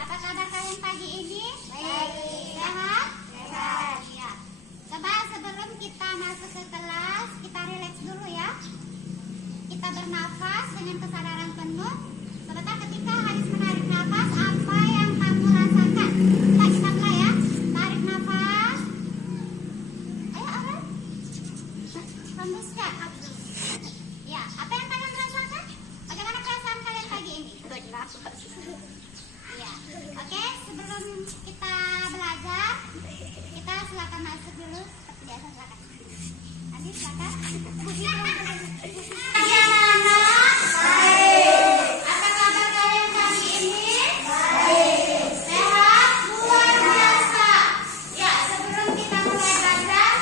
Apa kabar kalian pagi ini? Baik. Sehat? Sehat. Ya. Coba sebelum kita masuk ke kelas, kita rileks dulu ya. Kita bernafas dengan kesadaran penuh. Sebentar, ketika Haris menarik nafas, apa yang kamu rasakan? Kita mulai ya. Tarik nafas. Ayo, Aurel. Hembuskan. Ya, apa yang kalian rasakan? Bagaimana perasaan kalian pagi ini? Ya, oke. Sebelum kita belajar, kita silakan masuk dulu seperti biasa. Silakan. Nanti silakan. Apa kabar kalian pagi ini? Baik. Sehat? Luar biasa. Ya, sebelum kita mulai belajar,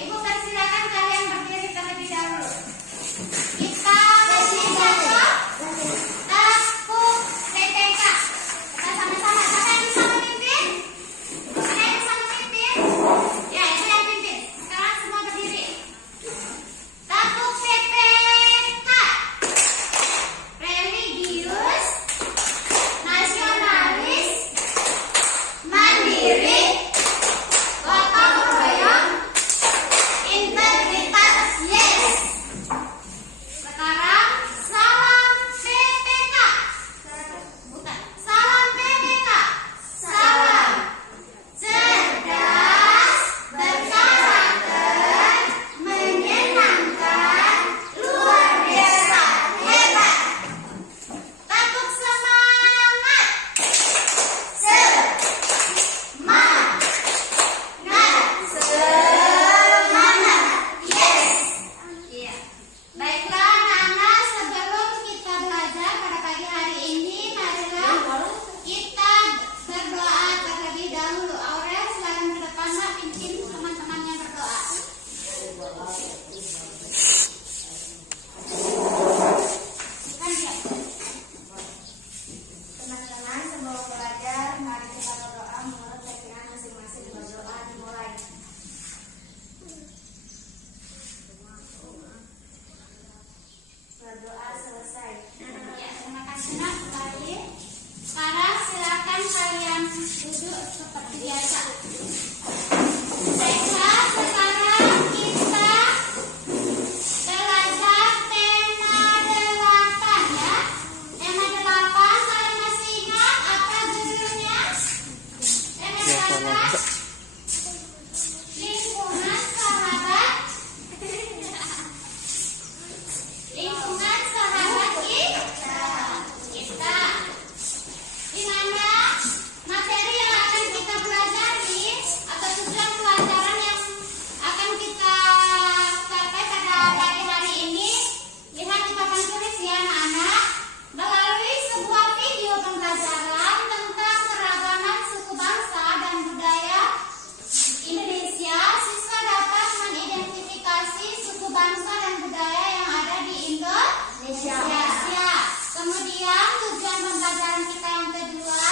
Ibu persilakan kalian berdiri terlebih dahulu. Kita bersiap takut PTK. Kita sama-sama. Siapa yang bisa memimpin? Ada yang bisa memimpin? Ya, Ibu yang pimpin. Sekarang semua berdiri. Takut PPK. Religius, nasionalis, mandiri, gotong royong, integritas, yes. Sekarang salam PPK. Bukan. Salam PPK. Salam cerdas, berkarakter, menyenangkan, luar biasa, hebat. Takut semangat. Semangat. Semangat. Yes. Iya. Baiklah anak-anak, sebelum kita belajar pada pagi hari ini, marilah kita berdoa terlebih dahulu. Aurel, silakan ke depan, Nak, pimpin teman-temannya berdoa. Kan ya. Teman-teman, sebelum belajar, mari kita berdoa menurut keyakinan masing-masing. Berdoa dimulai. Berdoa selesai. Ya, terima kasih Nak. Baik. Sekarang silakan kalian duduk seperti biasa. Baiklah, sekarang kita belajar tema 8 ya. Tema 8, kalian masih ingat apa judulnya? Tema 8, lingkungan sahabat. Lingkungan sahabat kita. Di mana materi yang akan kita pelajari atau tujuan pelajaran yang akan kita capai pada pagi hari ini, lihat di papan tulis ya anak-anak. Melalui sebuah video pembelajaran tentang keragaman suku bangsa dan budaya Indonesia, siswa dapat mengidentifikasi suku bangsa dan budaya yang ada di Indonesia. Kemudian tujuan pembelajaran kita yang kedua,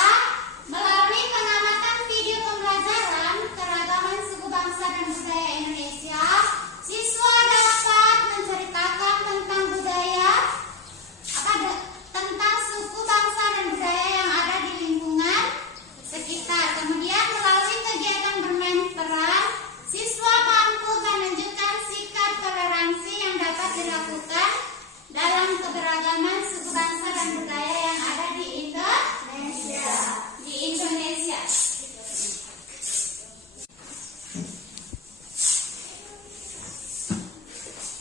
melalui pengamatan video pembelajaran keragaman suku bangsa dan budaya Indonesia, siswa dapat menceritakan tentang budaya tentang suku bangsa dan budaya yang ada di lingkungan sekitar. Kemudian melalui kegiatan bermain peran, siswa mampu menunjukkan sikap toleransi yang dapat dilakukan dalam keberagaman suku bangsa dan budaya yang ada di Indonesia.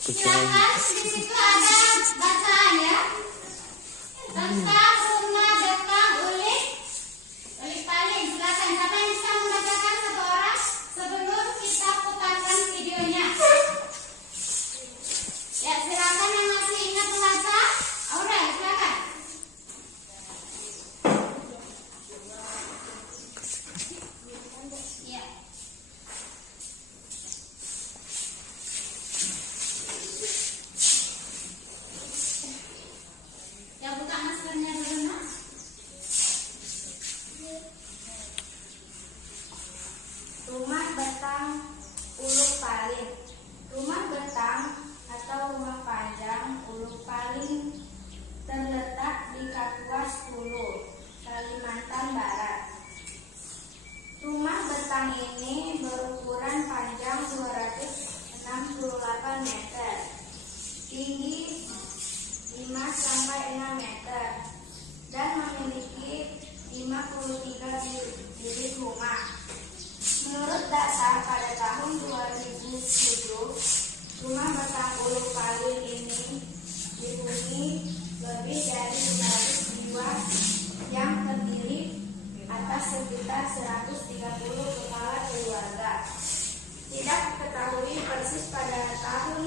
Silakan, di situ ada bacaan ya tentang rumah depan ulik paling. Silakan, siapa yang bisa membacakan satu orang sebelum kita putarkan videonya? Ya, silakan yang masih ingat membaca. Aurel, silakan. Ya. Ya, buka maskernya dulu, Nak. Rumah betang uluk paling. Rumah betang atau rumah panjang uluk paling terletak di Kapuas Hulu, Kalimantan Barat. meter dan memiliki 53 bilik rumah. Menurut data pada tahun 2007, rumah batang ulu kayu ini dihuni lebih dari 500 jiwa yang terdiri atas sekitar 130 kepala keluarga. Tidak diketahui persis pada tahun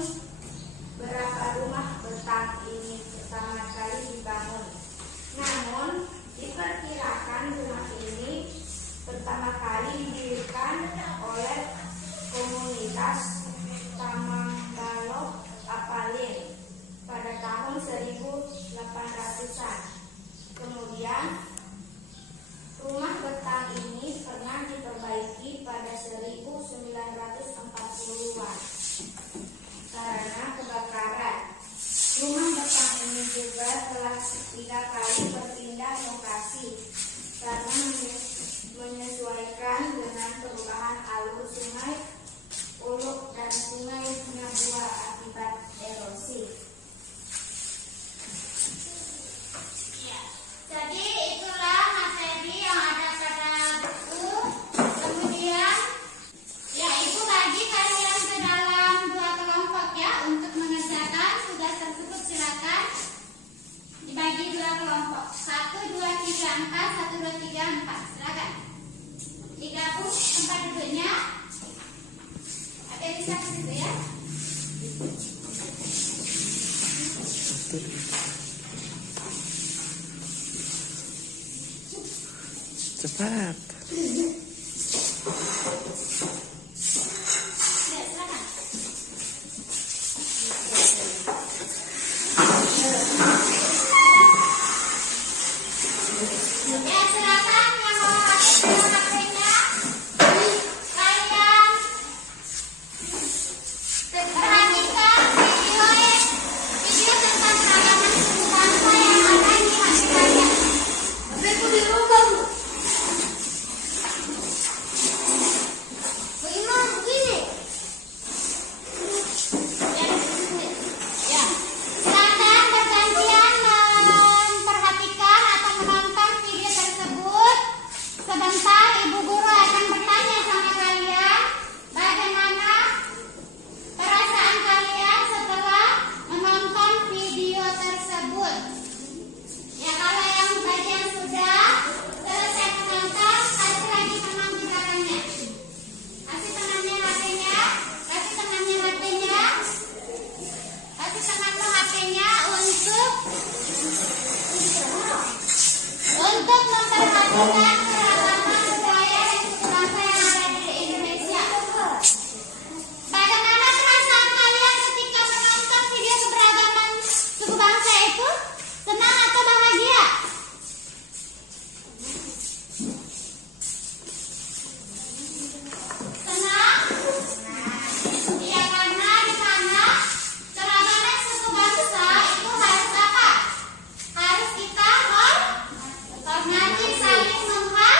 berapa rumah betang ini pertama kali dibangun. Namun, diperkirakan rumah ini pertama kali didirikan oleh komunitas Tamangbalok Apalin pada tahun 1800-an. Kemudian, rumah betang ini pernah diperbaiki pada 1940-an karena kebakaran. Rumah betang ini juga telah 3 kali berpindah lokasi karena menyesuaikan dengan perubahan alur sungai Uluk dan sungai Nyabua akibat erosi. Jadi itulah materi yang ada pada buku. Kemudian ya ibu bagi kalian ke dalam 2 kelompok ya untuk mengerjakan tugas tersebut. Silakan dibagi 2 kelompok. 1, 2, 3, 4. 1, 2, 3, 4. Silakan digabung tempat duduknya. Ada bisa ke situ ya. Cepat. Ya, silakan. Ya, silakan yang mau HP-nya. Kalian perhatikan video tentang keragaman suku bangsa yang ada di HP kalian. HP-ku dirubah, Bu. Bagaimana begini? Ya, silakan bergantian memperhatikan atau menonton video tersebut. Sebentar Ibu Guru akan bertanya sama kalian bagaimana perasaan kalian setelah menonton video tersebut. Ya, kalau yang bagian sudah selesai menonton, kasih lagi teman di belakangnya. Kasih temannya HP-nya, kasih temannya HP-nya, kasih temanmu HP-nya untuk memperhatikan keragaman budaya dan suku bangsa yang ada di Indonesia. Bagaimana perasaan kalian ketika menonton video keberagaman suku bangsa itu? Senang atau bahagia? Senang? Iya, karena di sana keragaman suku bangsa itu harus apa? Harus kita hormati, saling menghargai.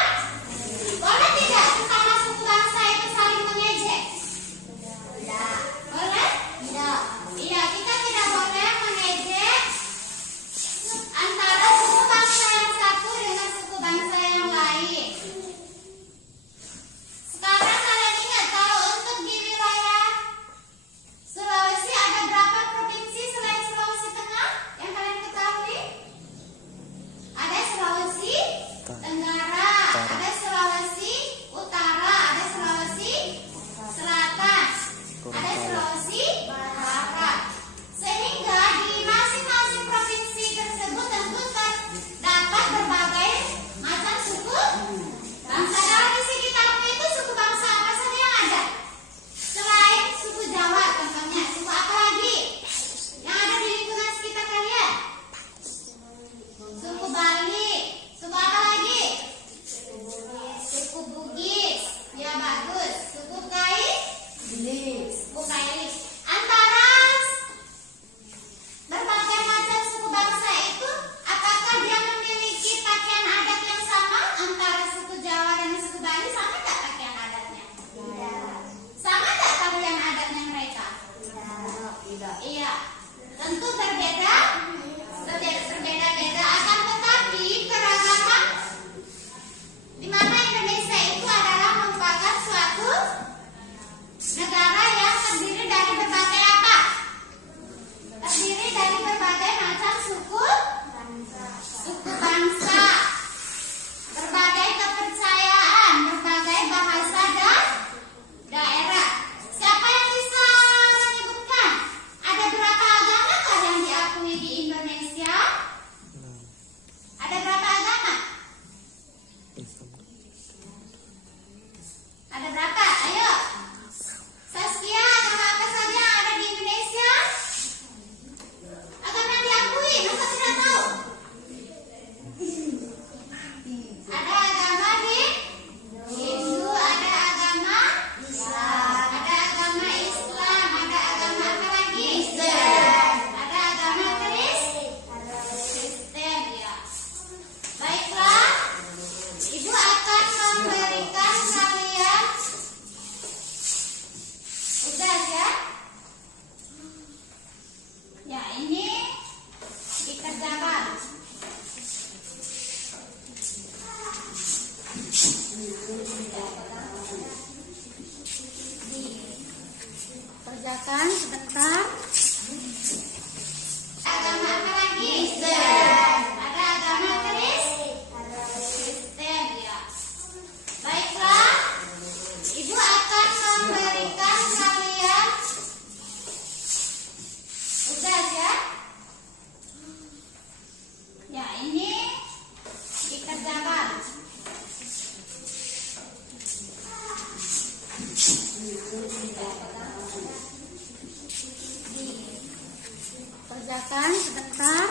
kerjakan sebentar.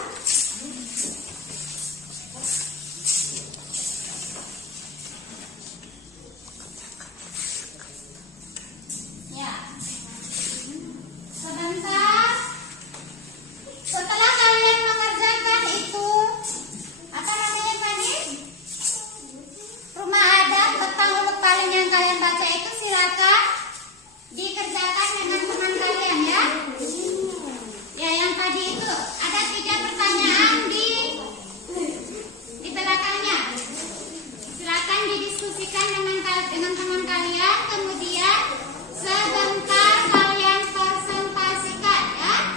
Ya, sebentar. Setelah kalian mengerjakan itu, apa namanya tadi? Rumah adat petang uluk paling yang kalian baca itu silakan dikerjakan dengan teman kalian ya. Ya, yang tadi itu ada 3 pertanyaan di belakangnya. Silakan didiskusikan dengan teman kalian, kemudian sebentar kalian presentasikan ya.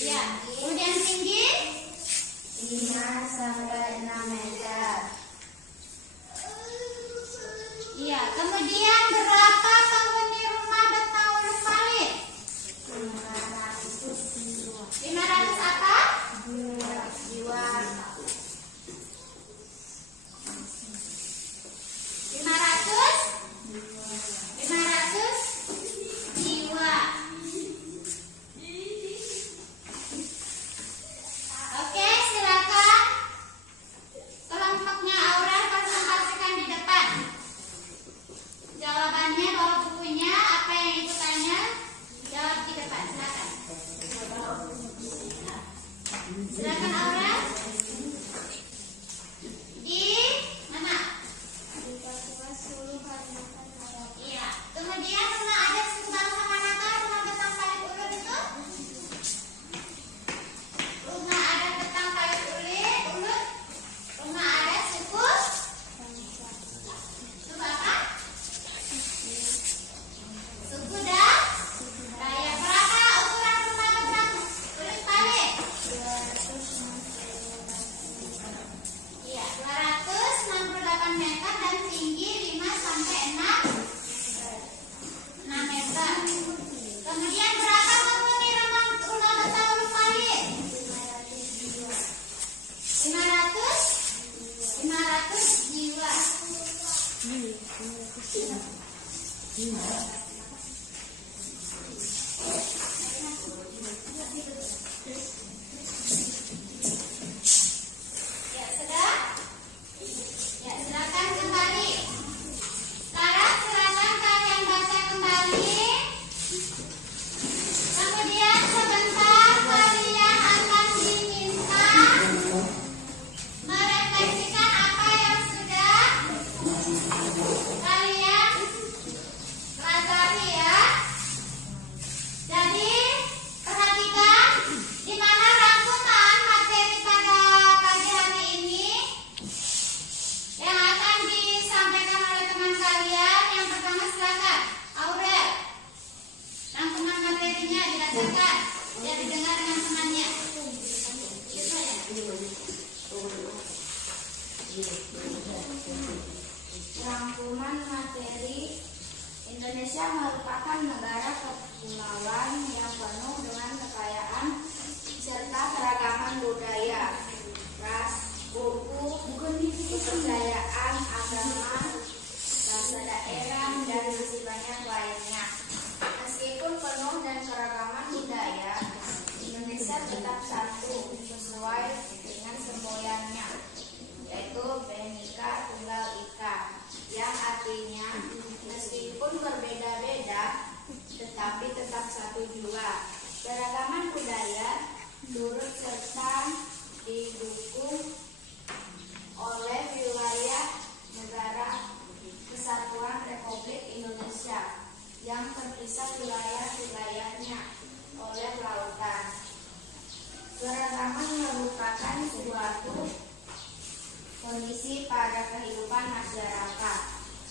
Ya, kemudian tinggi 5 sampai 6 meter. iya, kemudian berapa penghuni rumah Betang Uluk Palit? 500 apa? Jiwa. 500 jiwa. Oke, silakan. Kelompoknya Aurel presentasikan di depan. Jawabannya bawa bukunya, apa yang ibu tanya jawab di depan. Silakan. Silakan Aurel. Di mana? Iya. Kemudian rumah adat suku bangsa manakah rumah Betang Palit Ulut itu? Rumah adat Betang Palit Ulut. Rumah adat suku apa? Suku Dayak. Berapa ukuran rumah Betang Ulut Palit? Iya, 268 meter dan tinggi 5 sampai 6 meter. Kemudian berapa penghuni rumah Betang Uluk Palit? 500 jiwa. Ya, sudah? Ya, silakan kembali. Sekarang silakan kalian baca kembali. Kemudian sebentar kalian akan diminta merefleksikan apa yang sudah kalian pelajari ya. Jadi perhatikan di mana rangkuman materi pada pagi hari ini yang akan disampaikan oleh teman kalian. Yang pertama silakan Aurel. Rangkuman materinya dibacakan biar didengar dengan temannya. Gitu ya. Rangkuman materi. Indonesia merupakan negara kepulauan yang penuh dengan kekayaan serta keragaman budaya, ras, suku, kepercayaan, agama, bahasa daerah, dan masih banyak lainnya. Meskipun penuh dan keragaman budaya, Indonesia tetap satu sesuai dengan semboyannya, yaitu Bhinneka Tunggal Ika, yang artinya meskipun berbeda-beda tetapi tetap satu jua. Keragaman budaya turut serta didukung oleh wilayah negara Kesatuan Republik Indonesia yang terpisah wilayah-wilayahnya oleh lautan. Keragaman merupakan suatu kondisi pada kehidupan masyarakat.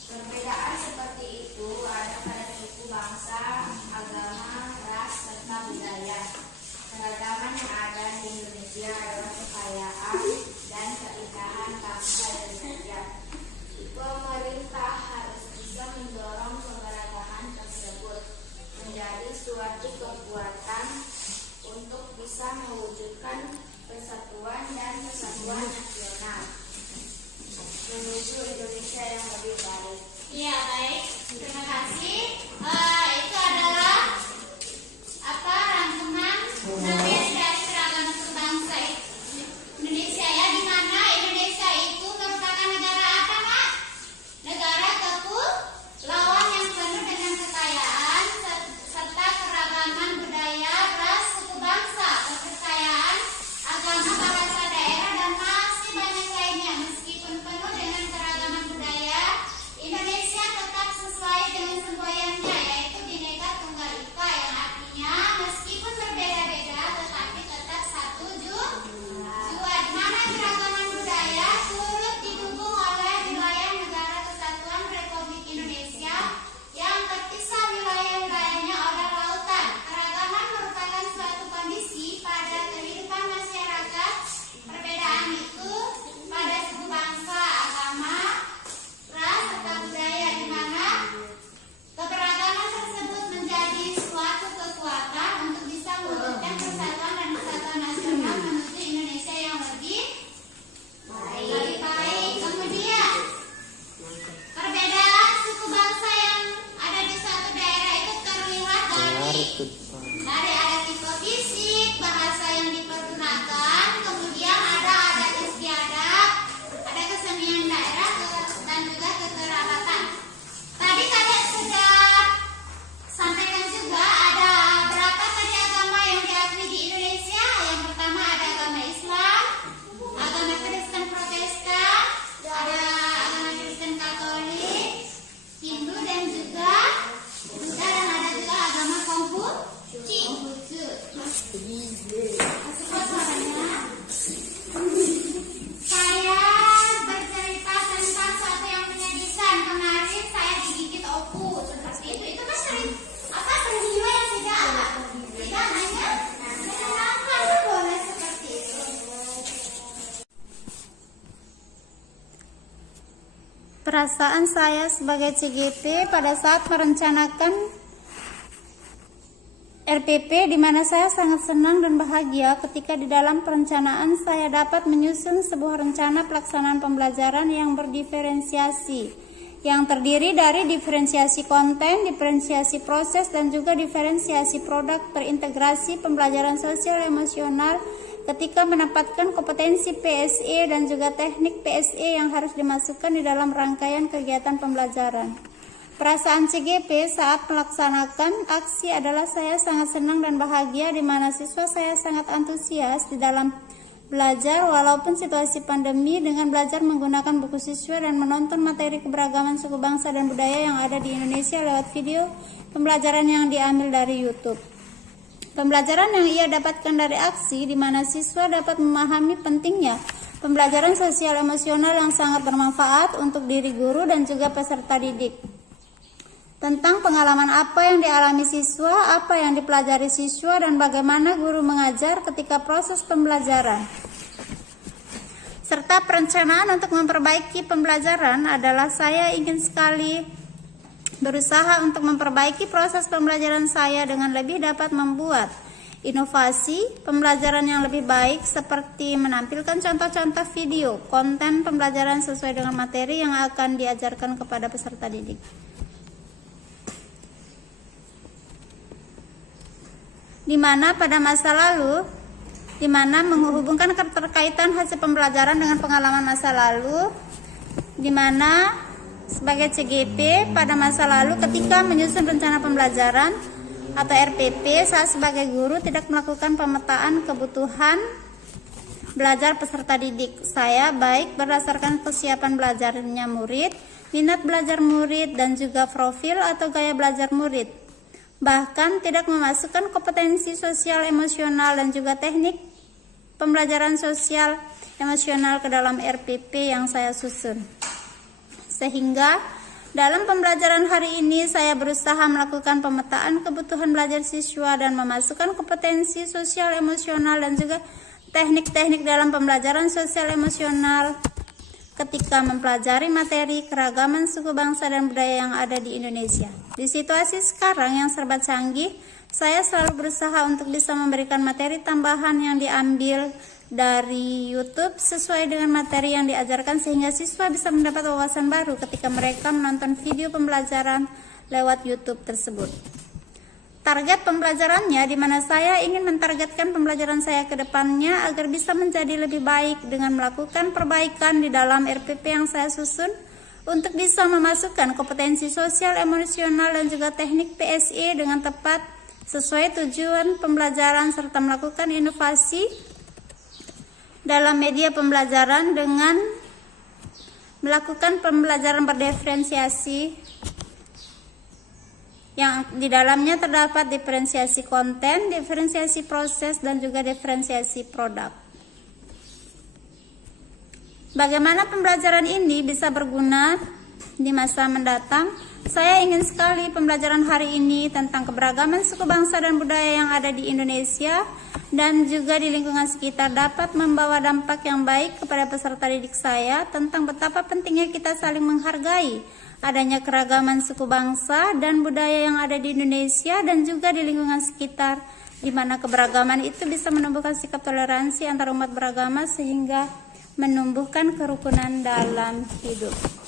Perbedaan seperti itu ada pada suku bangsa, agama, ras, serta budaya. Keragaman yang ada di Indonesia adalah kekayaan dan keindahan bangsa Indonesia. Pemerintah harus bisa mendorong keberagaman tersebut menjadi suatu kekuatan untuk bisa mewujudkan persatuan dan kesatuan nasional menuju Indonesia yang Dari ada tipe fisik, bahasa yang dipergunakan, kemudian ada adat istiadat, ada kesenian daerah, dan juga kekerabatan. Tadi kalian sudah sampaikan juga ada berapa tadi agama yang diakui di Indonesia. Yang pertama ada agama Islam, agama Kristen Protestan, ada agama Kristen Katolik, Hindu, dan juga Buddha, dan ada juga agama Konghucu. Masuk suaranya. Saya bercerita tentang sesuatu yang menyedihkan. Kemarin saya digigit opu seperti itu. Itu kan peristiwa yang tidak hanya menyenangkan, boleh seperti itu. Perasaan saya sebagai CGP pada saat merencanakan RPP, di mana saya sangat senang dan bahagia ketika di dalam perencanaan saya dapat menyusun sebuah rencana pelaksanaan pembelajaran yang berdiferensiasi, yang terdiri dari diferensiasi konten, diferensiasi proses, dan juga diferensiasi produk terintegrasi pembelajaran sosial emosional ketika menempatkan kompetensi PSE dan juga teknik PSE yang harus dimasukkan di dalam rangkaian kegiatan pembelajaran. Perasaan CGP saat melaksanakan aksi adalah saya sangat senang dan bahagia, di mana siswa saya sangat antusias di dalam belajar walaupun situasi pandemi, dengan belajar menggunakan buku siswa dan menonton materi keberagaman suku bangsa dan budaya yang ada di Indonesia lewat video pembelajaran yang diambil dari YouTube. Pembelajaran yang ia dapatkan dari aksi, di mana siswa dapat memahami pentingnya pembelajaran sosial emosional yang sangat bermanfaat untuk diri guru dan juga peserta didik. Tentang pengalaman apa yang dialami siswa, apa yang dipelajari siswa, dan bagaimana guru mengajar ketika proses pembelajaran. Serta perencanaan untuk memperbaiki pembelajaran adalah saya ingin sekali berusaha untuk memperbaiki proses pembelajaran saya dengan lebih dapat membuat inovasi pembelajaran yang lebih baik, seperti menampilkan contoh-contoh video, konten pembelajaran sesuai dengan materi yang akan diajarkan kepada peserta didik. Di mana pada masa lalu, di mana menghubungkan keterkaitan hasil pembelajaran dengan pengalaman masa lalu, di mana sebagai CGP pada masa lalu ketika menyusun rencana pembelajaran atau RPP, saya sebagai guru tidak melakukan pemetaan kebutuhan belajar peserta didik saya, baik berdasarkan kesiapan belajarnya murid, minat belajar murid, dan juga profil atau gaya belajar murid. Bahkan tidak memasukkan kompetensi sosial emosional dan juga teknik pembelajaran sosial emosional ke dalam RPP yang saya susun. Sehingga dalam pembelajaran hari ini saya berusaha melakukan pemetaan kebutuhan belajar siswa dan memasukkan kompetensi sosial emosional dan juga teknik-teknik dalam pembelajaran sosial emosional ketika mempelajari materi keragaman suku bangsa dan budaya yang ada di Indonesia. Di situasi sekarang yang serba canggih, saya selalu berusaha untuk bisa memberikan materi tambahan yang diambil dari YouTube sesuai dengan materi yang diajarkan, sehingga siswa bisa mendapat wawasan baru ketika mereka menonton video pembelajaran lewat YouTube tersebut. Target pembelajarannya, di mana saya ingin mentargetkan pembelajaran saya ke depannya agar bisa menjadi lebih baik dengan melakukan perbaikan di dalam RPP yang saya susun untuk bisa memasukkan kompetensi sosial emosional dan juga teknik PSE dengan tepat sesuai tujuan pembelajaran, serta melakukan inovasi dalam media pembelajaran dengan melakukan pembelajaran berdiferensiasi yang di dalamnya terdapat diferensiasi konten, diferensiasi proses, dan juga diferensiasi produk. Bagaimana pembelajaran ini bisa berguna di masa mendatang? Saya ingin sekali pembelajaran hari ini tentang keberagaman suku bangsa dan budaya yang ada di Indonesia dan juga di lingkungan sekitar dapat membawa dampak yang baik kepada peserta didik saya tentang betapa pentingnya kita saling menghargai adanya keragaman suku bangsa dan budaya yang ada di Indonesia dan juga di lingkungan sekitar, di mana keberagaman itu bisa menumbuhkan sikap toleransi antar umat beragama sehingga menumbuhkan kerukunan dalam hidup.